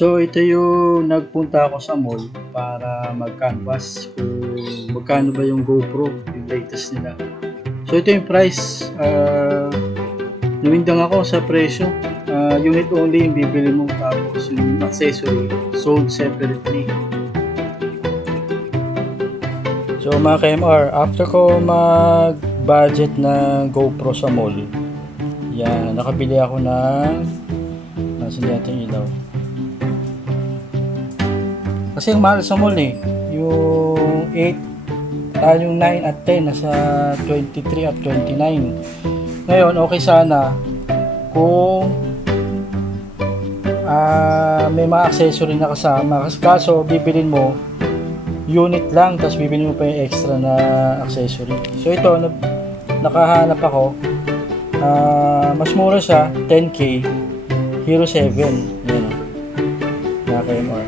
So ito yung nagpunta ako sa mall para mag-canvas kung magkano ba yung GoPro, yung latest nila. So ito yung price. Nawindang ako sa presyo. Unit only yung bibili mo, tapos yung accessory sold separately. So mga KMR, after ko mag-budget ng GoPro sa mall, yan, nakabili ako ng nasan natin ilaw. Kasi yung mahal sa mall yung 8, yung 9 at 10 nasa 23 at 29. Ngayon okay sana kung may mga accessory na kasama, kaso bibilin mo unit lang, tapos bibilin mo pa yung extra na accessory. So ito, nakahanap ako, mas mura siya, 10k, Hero 7, yan na KMR.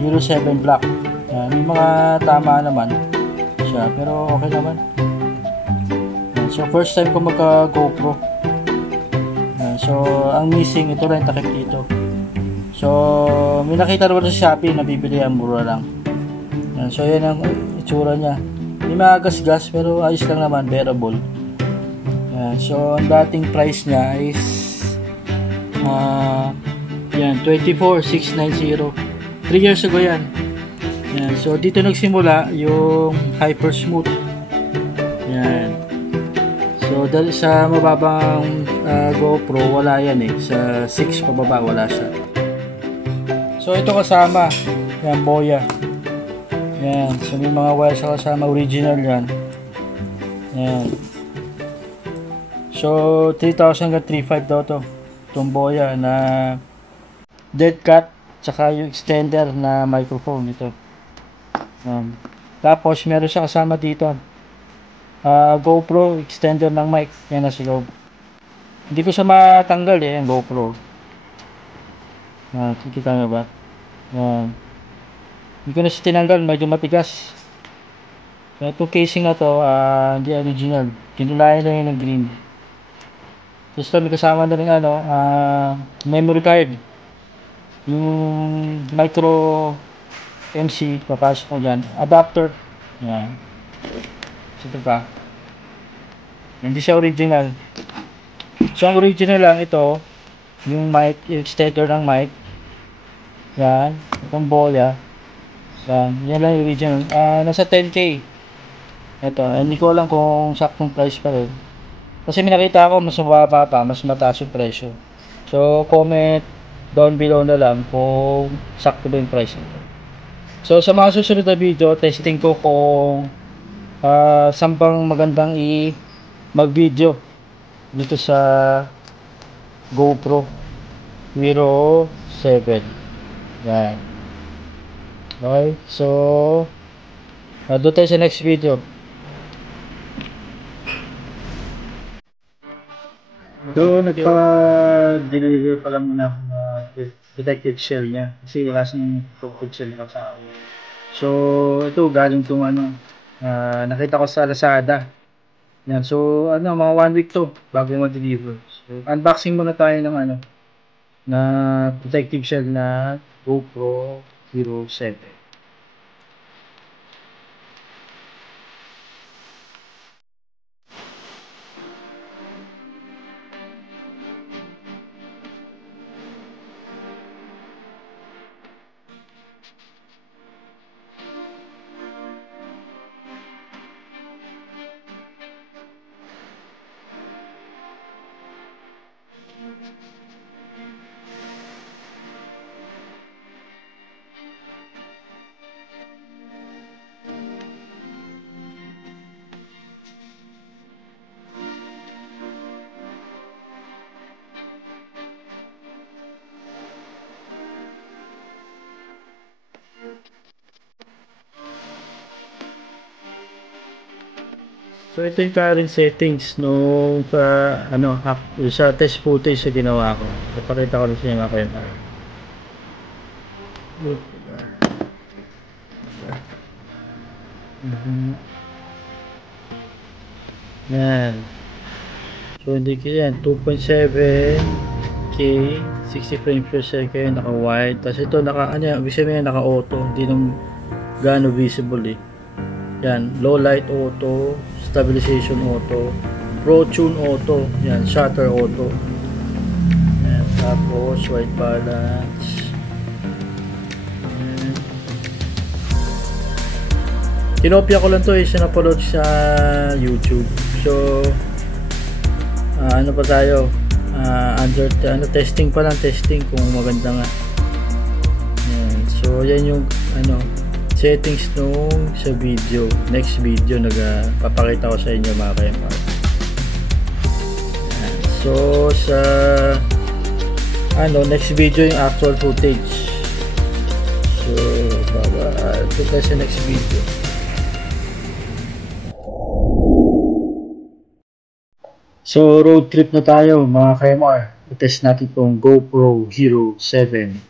Hero 7 Black. May mga tama naman siya, pero okay naman. So first time ko magka GoPro. So ang missing ito lang, takip dito. So may nakita naman sa Shopee na bibili ang mura lang. So yan ang itsura niya. May mga gas-gas pero ayos lang naman, bearable. So ang dating price niya is yan 24,690. 3 years ago yan. Yan. So dito nagsimula yung Hyper Smooth. Yan. So dahil sa mababang GoPro wala yan sa 6 pababa wala siya. So ito kasama yan, boya. Yan. So may mga wires kasama, original yan. Yan. So 3,000 hanggang 3,500 daw to. Itong boya na dead cat, tsaka yung extender na microphone ito. Tapos meron siya kasama dito GoPro extender ng mic, yan na si loob. Hindi ko siya matanggal yung GoPro. Kikita nga ba? Hindi ko na siya tinanggal, medyo matigas. Itong casing na to hindi original, kinulayan lang yung ng green. Tapos may kasama na rin memory card. Yung micro MC papasok mo dyan, adapter yan. Ito pa, hindi siya original. So ang original lang ito yung mic, yung extender ng mic yan, itong bola yan lang yung original. Nasa 10k ito. Hindi ko alam kung saktong price pa rin kasi may nakita ako mas mababa pa, mas mataas yung presyo. So comment down below na lang kung sakto ba yung price nito. So sa mga susunod na video, testing ko kung saan bang magandang mag-video dito sa GoPro Hero 7. Yan. Okay, so doon tayo sa next video. So nagpa-deliver pala muna ako na protective shell niya kasi wala siyang protective shell na sa akin. So ito galing tong nakita ko sa Lazada. Yan, so mga 1 week to bago ma-deliver. So unboxing muna tayo ng na protective shell na GoPro Hero 7. So ito yung current settings nung sa test footage na ginawa ko. Ipakita ko rin sa inyo mga kayo. Yan. So hindi ko yan 2.7K 60 frames per second naka wide. Tapos ito naka ibig sabihin naka auto, hindi nung gaano visible eh. Yan, low light auto, stabilization auto, pro tune auto, yan, shutter auto. Yan, tapos white balance. Yan. Kinopya ko lang to, sinapaload sa YouTube. So ano pa tayo? Testing pa lang, testing kung maganda nga. Yan. So yan yung settings nung sa video. Next video papakita ko sa inyo mga KMR. So sa next video yung actual footage. So ito tayo sa next video. So road trip na tayo mga KMR. I-test natin itong GoPro Hero 7.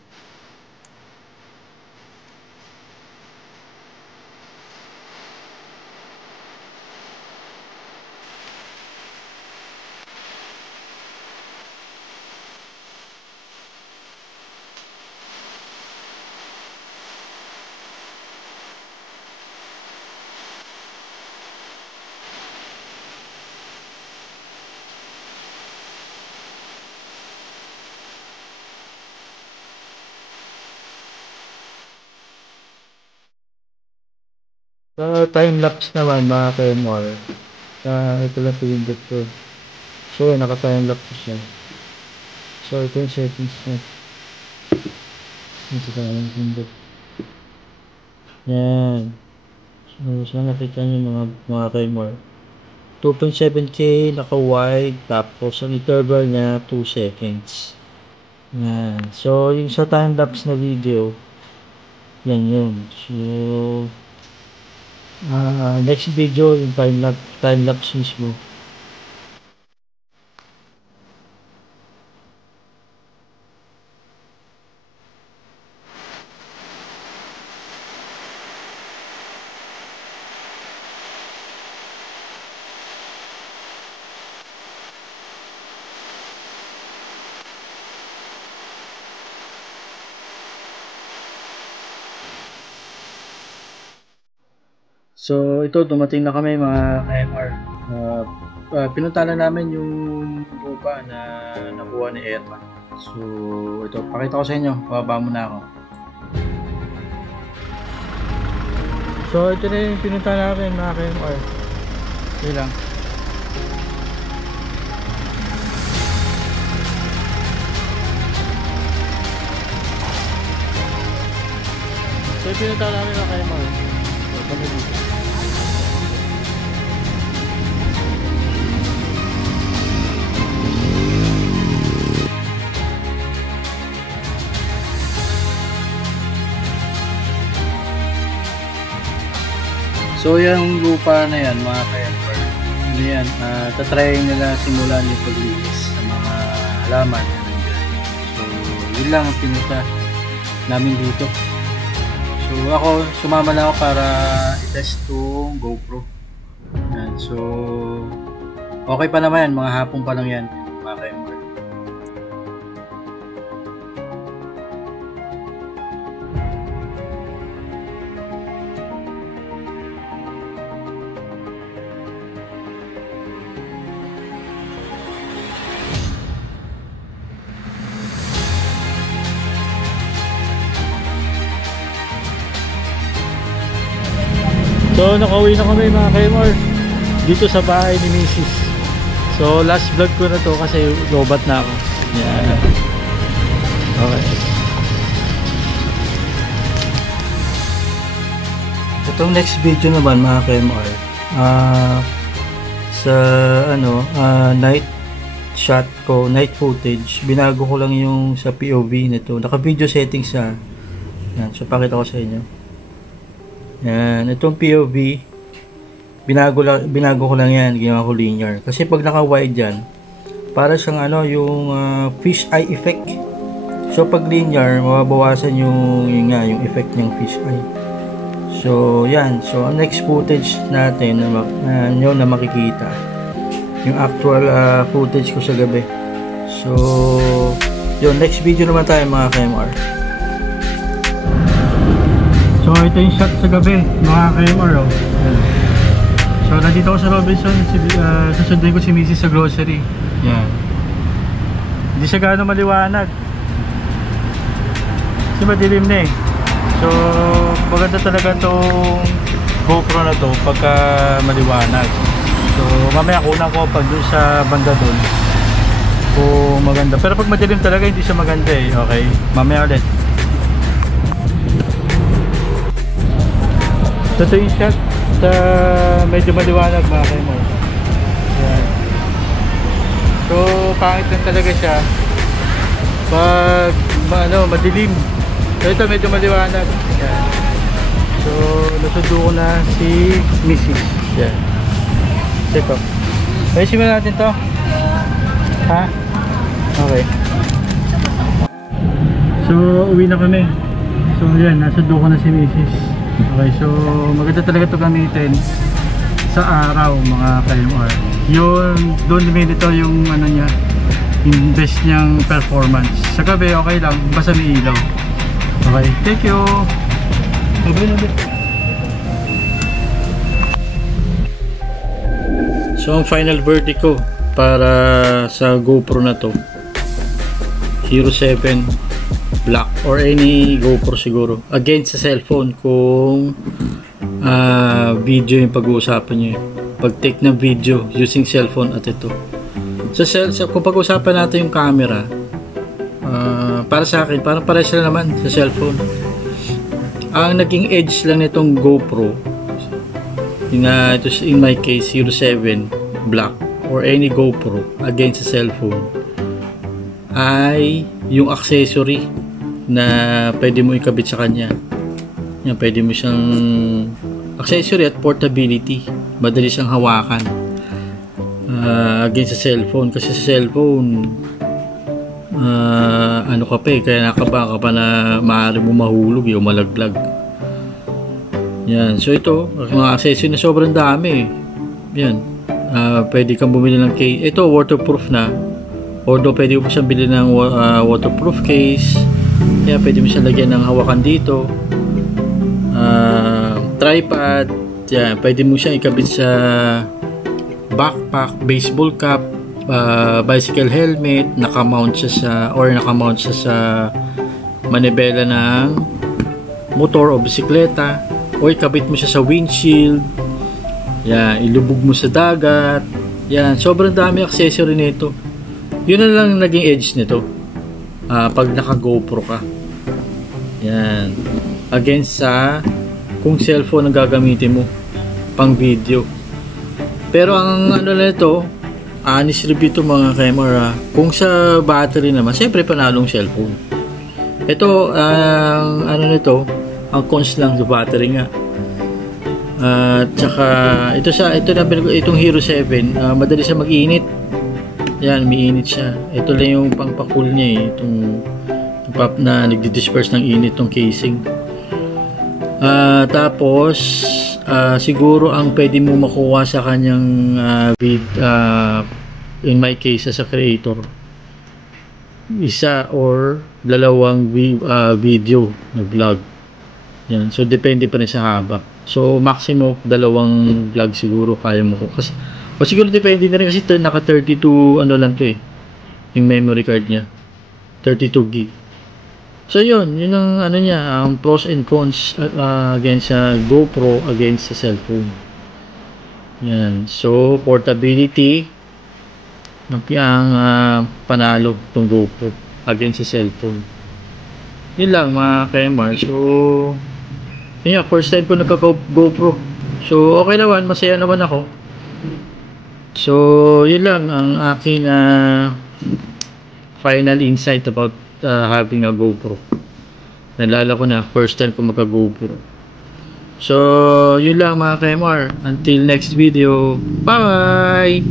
Sa time-lapse naman mga KMR, ito lang pinindot ko. So naka-time-lapse siya. So ito yung settings niya. Ito tayo yung pinindot. Yan. So nakita nyo mga KMR. 2.7K naka-wide, tapos ang interval niya 2 seconds. Yan. So yung sa time-lapse na video, yan yun. So next video yung time-lapse mismo. So ito, dumating na kami mga KMR. Pinunta na namin yung lupa na nakuha ni Erma. So ito, pakita ko sa inyo. Bababa muna ako. So ito na yung pinunta namin mga KMR. Ito lang. So yung pinunta namin mga KMR. So yung lupa na yan mga KMR, yan, tatry nila simulan yung paglinis sa mga halaman na nandiyan. So yun lang ang pinunta namin dito. So ako, sumama na ako para i-test itong GoPro. Yan. So okay pa naman yan, mga hapon pa lang yan mga KMR. So nakauwi na kami mga KMR dito sa bahay ni Mrs. So last vlog ko na to kasi lobat na ako. Yeah. Okay. Itong next video naman mga KMR, sa night shot ko, night footage, binago ko lang yung sa POV nito. Naka video settings siya. Yan, so pakita ko sa inyo. Yan, itong POV binago ko lang yan, ginawa ko linear. Kasi pag naka-wide yan, para siyang ano, yung fish eye effect. So pag linear, mababawasan yung effect ng fish eye. So yan, so ang next footage natin na makikita, yung actual footage ko sa gabi. So yun, next video naman tayo mga KMR. So ito yung shot sa gabi mga KMR, oh. So nandito ako sa Robinson, susundin ko si Mrs. sa grocery. Yan. Hindi siya gaano maliwanag kasi madilim na eh. So maganda talaga tong GoPro na to pagka maliwanag. So mamaya kunan ko pag dun sa banda dun kung maganda, pero pag madilim talaga hindi siya maganda eh. Okay, mamaya ulit. Ito yung shot sa medyo maliwanag mga kaimo. Yan. So pangit lang talaga siya pag madilim. So ito medyo maliwanag. Yan. So nasundo ko na si Mrs. Yan. Check up. Ayusin mo natin to. Ha? Okay. So uwi na kami. So yan, nasundo ko na si Mrs. Okay, so maganda talaga ito gamitin sa araw mga KMR. Yun, doon ito yung ano niya, yung best niyang performance. Sa gabi okay lang, basta may ilaw. Okay, thank you. So ang final verdict ko para sa GoPro na to, Hero 7 Black or any GoPro siguro, against sa cellphone kung video yung pag-uusapan nyo, pag take ng video using cellphone at ito. So kung pag-uusapan natin yung camera, para sa akin parang pares sila naman sa cellphone. Ang naging edge lang nitong GoPro, ito in my case Hero 7 Black or any GoPro against sa cellphone, ay yung accessory na pwede mo ikabit sa kanya. Yan, pwede mo siyang accessory at portability, madali siyang hawakan against sa cellphone. Kasi sa cellphone ano ka pa eh, kaya nakaba ka pa na maaari mo mahulog o malaglag. Yan, so ito mga accessory na sobrang dami. Yan, pwede kang bumili ng case. Ito waterproof na, although pwede mo siyang bilhin ng waterproof case. Kaya pwede mo siya lagyan ng hawakan dito, tripod. Yan, pwede mo siya ikabit sa backpack, baseball cap, bicycle helmet, nakamount siya sa manibela ng motor o bisikleta, o ikabit mo siya sa windshield. Yan, ilubog mo sa dagat. Yan, sobrang dami accessory nito. Yun na lang naging edge nito pag naka GoPro ka. Yan, against sa kung cellphone ang gagamitin mo pang video. Pero ang ano na ito, honest review to mga camera, kung sa battery naman, siyempre panalong cellphone. Ito ang ano nito, ang cons lang sa battery nga. Tsaka itong Hero 7, madali siya mag-init. Yan, umiinit siya. Ito lang yung pangpakul niya eh, itong pop na nagdi-disperse ng init tong casing. Tapos siguro ang pwede mo makuha sa kanyang in my case as a creator, isa or dalawang video na vlog. Yan, so depende pa rin sa haba. So maximum dalawang vlog siguro kaya mo. Kasi o siguro depende na rin kasi naka 32 ano lang to eh, yung memory card niya 32 gig. So yun ang ano niya, ang pros and cons against sa GoPro against sa cellphone. Yan, so portability ang panalo tong GoPro against sa cellphone. Yun lang mga KMR. So yun, first time ko nagka-GoPro, so okay naman, masaya naman ako. So yun lang ang aking final insight about having a GoPro. Nalala ko na first time ko magka-GoPro. So, yun lang mga KMR. Until next video. Bye!